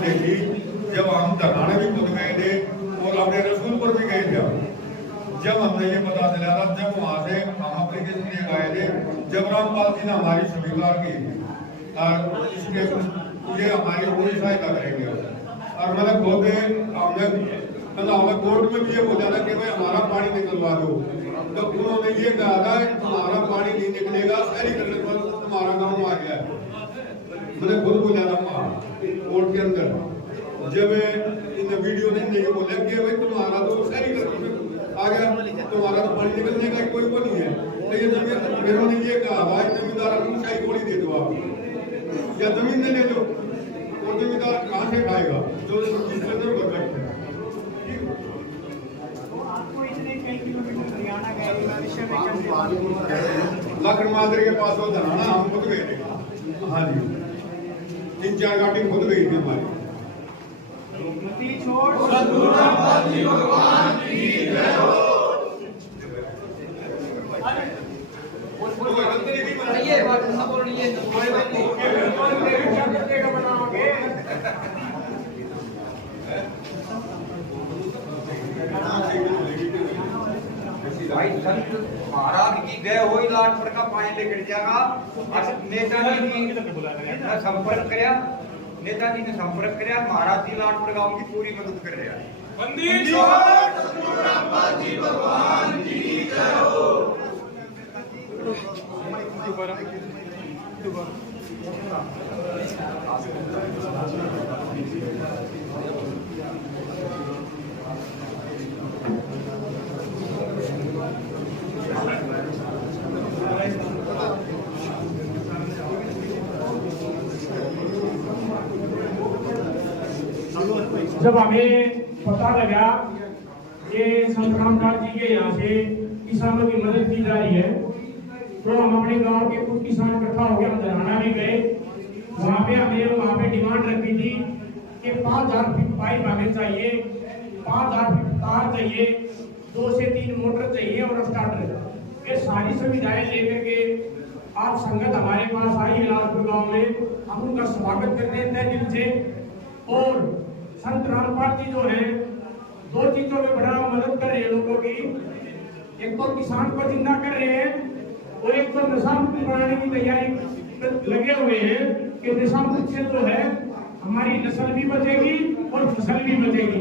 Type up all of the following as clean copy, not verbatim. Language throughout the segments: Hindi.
देखी जब हम धराने भी खुद गए थे और अपने रसूलपुर भी गए थे। जब हमने ये पता चला था, जब वहां से हम एप्लीकेशन लेकर आए थे, जब रामपाल जी ने हमारी स्वीकार की और इसके ये हमारी पूरी सहायता करेंगे। और मैंने खुद हमें कोर्ट में भी ये बोला था कि भाई हमारा पानी निकलवा दो, तो उन्होंने ये कहा था तुम्हारा पानी नहीं निकलेगा, शहरी करने पर तुम्हारा गाँव आ गया। मैंने खुद बोला था कोर्ट के अंदर, जब इन वीडियो ने ये बोला कि भाई तुम्हारा तो शहरी करने आ गया, तुम्हारा तो पानी निकलने का कोई वो नहीं है। तो ये जमीन मेरों ने ये कहा भाई जमींदार को शाही गोली दे दो आप, या जमीन ले लो, वो जमींदार कहाँ से खाएगा जो जिसके अंदर बजट है। लखन मादरी के पास वो धराना हम खुद गए थे। हाँ जी, 3-4 गाड़ी खुद गई थी हमारी। भाई संत महाराज की गए हो लाट पर का पानी लेकर जाएगा। नेताजी ने संपर्क किया, नेताजी ने संपर्क किया, महाराज जी लाट पर गांव की पूरी मदद कर रहे हैं। भगवान की जय हो। जब हमें पता लगा कि संत रामपाल जी के यहाँ से किसानों की मदद की जा रही है, तो हम अपने गांव के कुछ किसान इकट्ठा हो गए, हम धराना भी गए। वहाँ पे डिमांड रखी थी कि 5000 फीट पाइप हमें चाहिए, 5000 फीट तार चाहिए, 2 से 3 मोटर चाहिए और स्टार्टर। ये सारी सुविधाएं लेकर के आप संगत हमारे पास आई लालपुर गाँव में, हम उनका स्वागत करते हैं तहे दिल से। और संत रामपाल जी जो है 2 चीजों में बड़ा मदद कर रहे हैं लोगों की। एक तो किसान को जिंदा कर रहे हैं और एक तो नशा मुक्त बनाने की तैयारी लगे हुए हैं कि नशा मुक्त से जो है हमारी नस्ल भी बचेगी और फसल भी बचेगी,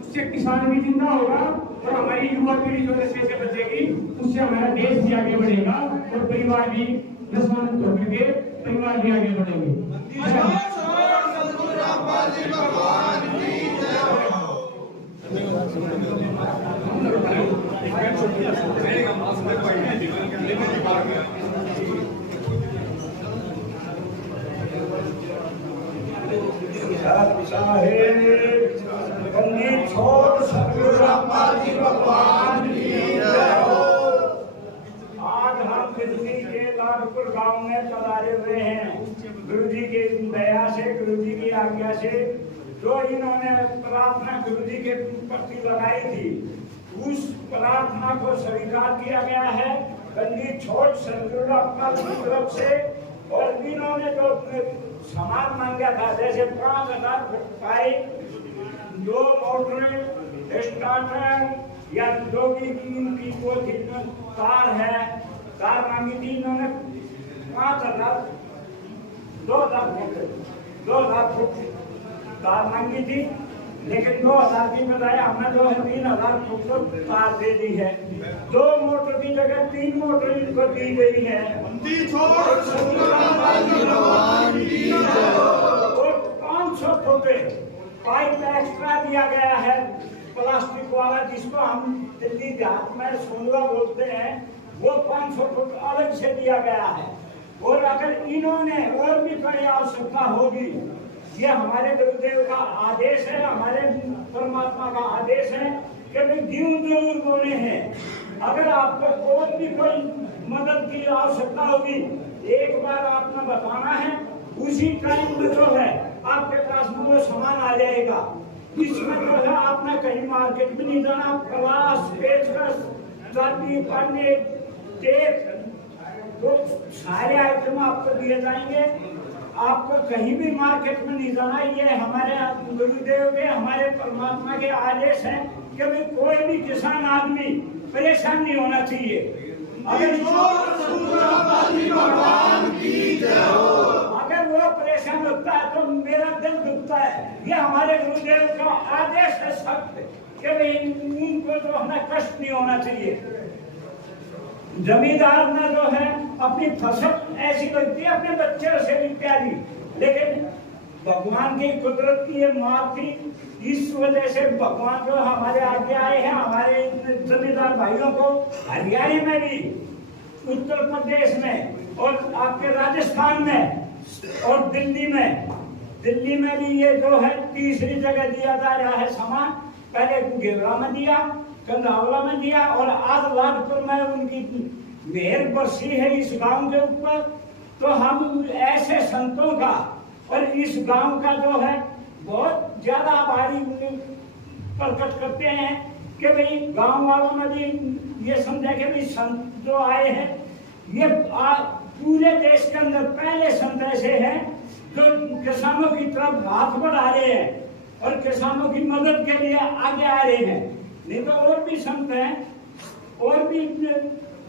उससे किसान भी जिंदा होगा और हमारी युवा पीढ़ी जो नशे से बचेगी, उससे हमारा देश भी आगे बढ़ेगा और परिवार भी नशा मुक्त होकर के परिवार भी आगे बढ़ेंगे। आज हम दिल्ली के लालपुर गांव में पधारे हुए हैं। गुरु जी की दया से, गुरु जी की आज्ञा से जो इन्होंने प्रार्थना गुरु जी के प्रति लगाई थी, उस प्रार्थना को स्वीकार किया गया है गंदी छोट संतुला की तरफ से। और इन्होंने जो सामान मांगा था, जैसे 5000 फुट पाइप, 2 मोटर स्टार्टर या 2 की 3 की वो तार है, तार मांगी थी इन्होंने 2000 फुट तार मांगी थी, लेकिन 2000 की बजाय हमने जो है 3000 फुट तार दे दी है। 2 मोटर की जगह 3 मोटर इनको दी गई है। और 500 फुट पाइप एक्स्ट्रा दिया गया है, प्लास्टिक वाला, जिसको हम दिल्ली देहात में सोनवा बोलते हैं, वो 500 फुट अलग से दिया गया है। और अगर इन्होंने और भी कोई आवश्यकता होगी, ये हमारे गुरुदेव का आदेश है, हमारे परमात्मा का आदेश है कि भाई जीव जरूर बोले हैं। अगर आपको और भी कोई मदद की आवश्यकता होगी, एक बार आपने बताना है, उसी टाइम में जो है आपके पास में वो सामान आ जाएगा। इसमें जो है आपने कहीं मार्केट में नहीं जाना, क्लास, पेचकस, चाबी, पन्ने, टेप, तो सारे आइटम आपको दिए जाएंगे। आपको कहीं भी मार्केट में नहीं जाना, ये हमारे गुरुदेव के, हमारे परमात्मा के आदेश हैं कि भाई कोई भी किसान आदमी परेशान नहीं होना चाहिए। अगर वो परेशान होता है तो मेरा दिल दुखता है। ये हमारे गुरुदेव का आदेश है सख्त कि भाई उनको तो हमें कष्ट नहीं होना चाहिए। जमींदार ने जो है अपनी फसल ऐसी लगती है अपने बच्चों से भी प्यारी, लेकिन भगवान की कुदरत की ये मार थी। इस वजह से भगवान जो हमारे आगे आए हैं, हमारे जमींदार भाइयों को हरियाणा में भी, उत्तर प्रदेश में और आपके राजस्थान में और दिल्ली में भी ये जो है तीसरी जगह दिया जा रहा है सामान। पहले घेवरा में दिया, कंधावला में दिया और आज लाडपुर में उनकी मेहर बरसी है इस गांव के ऊपर। तो हम ऐसे संतों का और इस गांव का जो है बहुत ज्यादा आभारी प्रकट करते हैं कि भाई गांव वालों ने भी ये समझा कि भाई संत जो आए हैं ये पूरे देश के अंदर पहले संत ऐसे हैं जो किसानों की तरफ हाथ बढ़ा रहे हैं और किसानों की मदद के लिए आगे आ रहे हैं। नहीं तो और भी संत हैं, और भी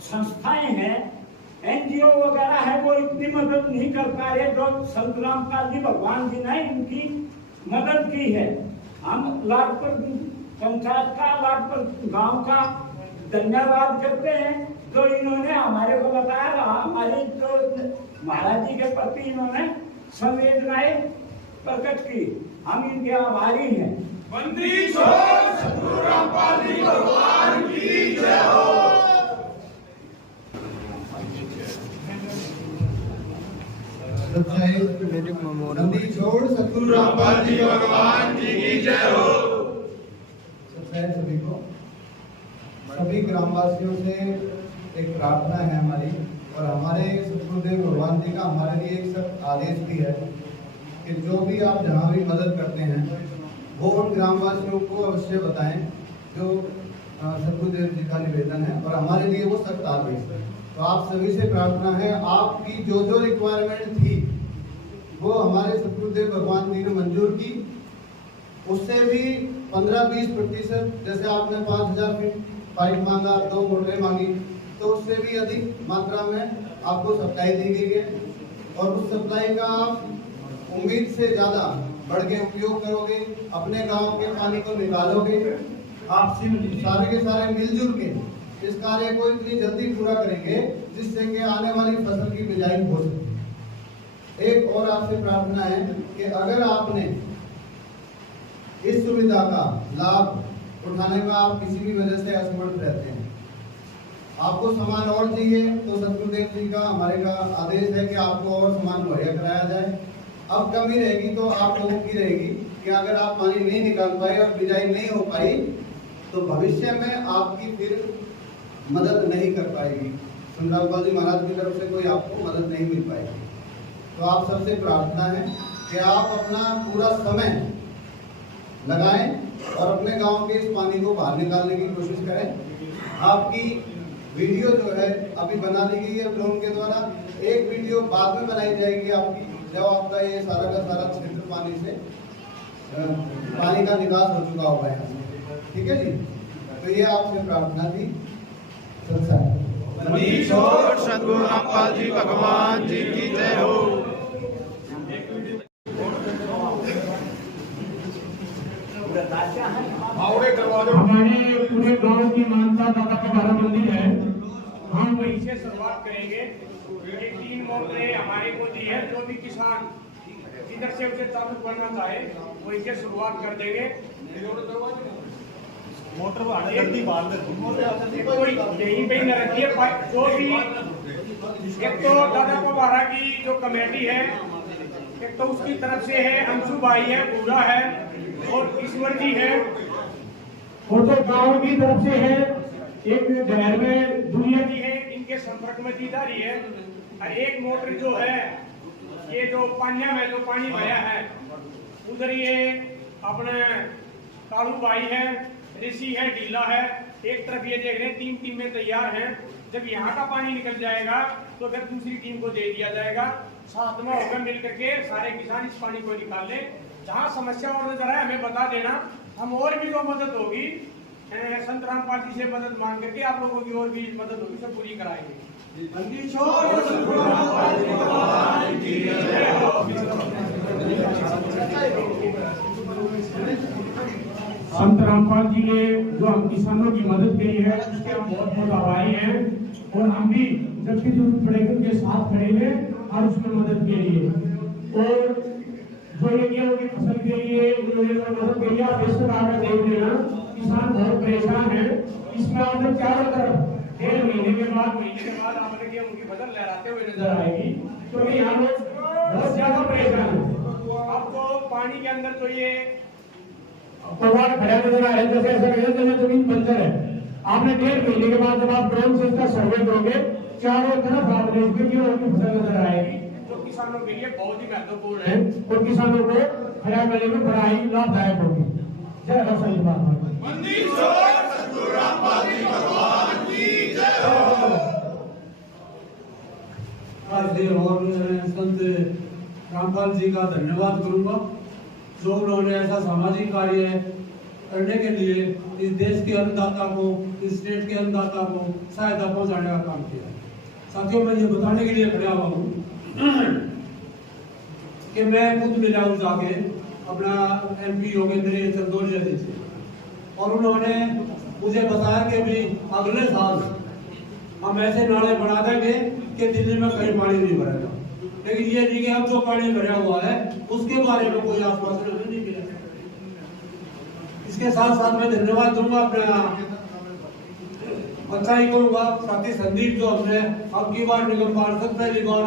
संस्थाएं हैं, एनजीओ वगैरह है, वो इतनी मदद नहीं कर पा रहे जो संत रामपाल जी भगवान जी ने इनकी मदद की है। हम लाडपुर पंचायत का, लाडपुर गांव का धन्यवाद करते हैं जो इन्होंने हमारे को बताया। हमारे जो महाराज जी के प्रति इन्होंने संवेदनाएं प्रकट की, हम इनके आभारी हैं। बंदी छोड़ सतगुरु रामपाल जी भगवान की जय हो। बंदी छोड़ सतगुरु रामपाल जी भगवान जी की जय हो। सभी को, सभी ग्रामवासियों से एक प्रार्थना है हमारी, और हमारे सतगुरुदेव भगवान जी का हमारे लिए एक सख्त आदेश भी है कि जो भी आप जहाँ भी मदद करते हैं वो उन ग्रामवासियों को अवश्य बताएं जो सतगुरुदेव जी का निवेदन है, और हमारे लिए वो सख्त आदेश है। तो आप सभी से प्रार्थना है, आपकी जो जो रिक्वायरमेंट थी वो हमारे सतगुरुदेव भगवान जी ने मंजूर की, उससे भी 15-20%, जैसे आपने 5000 फीट पाइप मांगा, 2 मोटरें मांगी, तो उससे भी अधिक मात्रा में आपको सप्लाई दी गई है, और उस सप्लाई का आप उम्मीद से ज्यादा बढ़ के उपयोग करोगे, अपने गांव के पानी को निकालोगे। आप सारे के सारे मिलजुल के इस कार्य को इतनी जल्दी पूरा करेंगे जिससे कि आने वाली फसल की बिजाई हो सके। एक और आपसे प्रार्थना है कि अगर आपने इस सुविधा का लाभ उठाने का आप किसी भी वजह से असमर्थ रहते हैं, आपको सामान और चाहिए, तो सतगुरुदेव जी का हमारे का आदेश है कि आपको और सामान मुहैया कराया जाए। अब कमी रहेगी तो आप लोगों की रहेगी कि अगर आप पानी नहीं निकाल पाए और बिजाई नहीं हो पाई तो भविष्य में आपकी फिर मदद नहीं कर पाएगी, सुंदरामपाल जी महाराज की तरफ से कोई आपको मदद नहीं मिल पाएगी। तो आप सबसे प्रार्थना है कि आप अपना पूरा समय लगाएं और अपने गांव के इस पानी को बाहर निकालने की कोशिश करें। आपकी वीडियो जो है अभी बना ली गई है ड्रोन के द्वारा, एक वीडियो बाद में बनाई जाएगी आपकी, जब आपका ये सारा का सारा क्षेत्र पानी का निकास हो चुका होगा यहाँ से। ठीक है जी, तो ये आपसे प्रार्थना थी। सतगुरु रामपाल जी भगवान जी की जय हो। हमारे पूरे गांव की मानता दादा का बड़ा मंदिर है, हम वहीं से शुरुआत करेंगे। ये 3 मोटरें हमारे को दी है, जो भी किसान जिधर से उसे चालू करना चाहे वहीं से शुरुआत कर देंगे। मोटर कोई यहीं पे न रखिए, जो भी एक तो दादा को बारह की जो कमेटी है, एक तो उसकी तरफ से है, अंशु भाई है, पूरा है और ईश्वर जी है, और तो गांव की तरफ से है, एक शहर में दुनिया जी है, इनके संपर्क में दी जा रही है। और एक मोटर जो है ये जो पानिया में जो पानी भया है उधर ये अपने कालू भाई है, ऋषि है, ढीला है, एक तरफ ये देख रहे हैं 3 टीमें तैयार हैं। जब यहाँ का पानी निकल जाएगा तो फिर दूसरी टीम को दे दिया जाएगा। साथ में होकर मिल करके सारे किसान इस पानी को निकाल ले। जहाँ समस्या और नजर है हमें बता देना, हम और भी जो मदद होगी संत रामपाल जी से मदद मांग करके आप लोगों की और भी मदद होगी सब पूरी कराएंगे। संत रामपाल जी ने जो हम किसानों की मदद की है उसके हम बहुत बहुत आभारी हैं और हम भी जब भी जरूरत पड़ेगी उनके साथ खड़े हैं और उसमें मदद के लिए। और जो ये गेहूं की फसल के लिए उन्होंने मदद के लिए आप इसको आकर देख लेना, किसान बहुत परेशान है। इसमें आपने चारों तरफ 1.5 महीने के बाद आपने गेहूं की फसल लहराते हुए नजर आएगी, क्योंकि यहाँ लोग बहुत ज्यादा परेशान है। आपको पानी के अंदर तो ये पवार खड़ा नजर आ रहा है, जैसे ऐसा लग रहा है जमीन बंजर है। आपने 1.5 महीने के बाद जब आप ड्रोन से इसका सर्वे करोगे चारों तरफ आपने इसमें गेहूं की फसल नजर आएगी, जो किसानों के लिए बहुत ही महत्वपूर्ण है और किसानों को खड़ा करने में बड़ा ही लाभदायक होगी। जय हो संत रामपाल जी। और संत रामपाल जी का धन्यवाद करूंगा जो उन्होंने ऐसा सामाजिक कार्य करने के लिए इस देश के अन्नदाता को, इस स्टेट के अन्नदाता को सहायता पहुंचाने का काम किया। साथियों, मैं ये बताने के लिए खड़ा हुआ हूँ कि मैं खुद मिला हूँ जाके अपना MP योगेंद्र चंदोलिया जी से, और उन्होंने मुझे बताया कि अभी अगले साल हम ऐसे नाले बना देंगे कि दिल्ली में कहीं पानी नहीं भरेगा। लेकिन ये नहीं कि अब जो पानी भरा हुआ है उसके बारे में कोई आश्वासन हमें नहीं मिला। इसके साथ साथ मैं धन्यवाद दूंगा अपना अच्छा ही कहूँगा साथी संदीप जो हमने अब की बार निगम पार्षद, पहली बार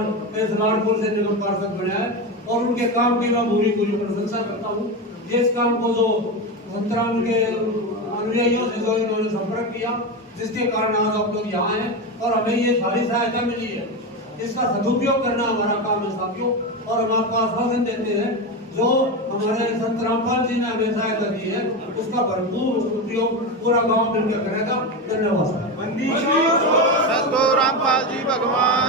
सलारपुर से निगम पार्षद बना है, और उनके काम की मैं पूरी प्रशंसा करता हूँ। जिस काम को जो संतराम के अनुयायियों से जो इन्होंने संपर्क किया, जिसके कारण आज आप लोग यहाँ हैं और हमें ये सारी सहायता मिली है, इसका सदुपयोग करना हमारा काम है साथियों। और हम आपको आश्वासन देते हैं जो हमारे संत रामपाल जी ने हमें सहायता दी है उसका भरपूर उपयोग पूरा गांव मिलकर करेगा। धन्यवाद। सतगुरु रामपाल जी भगवान।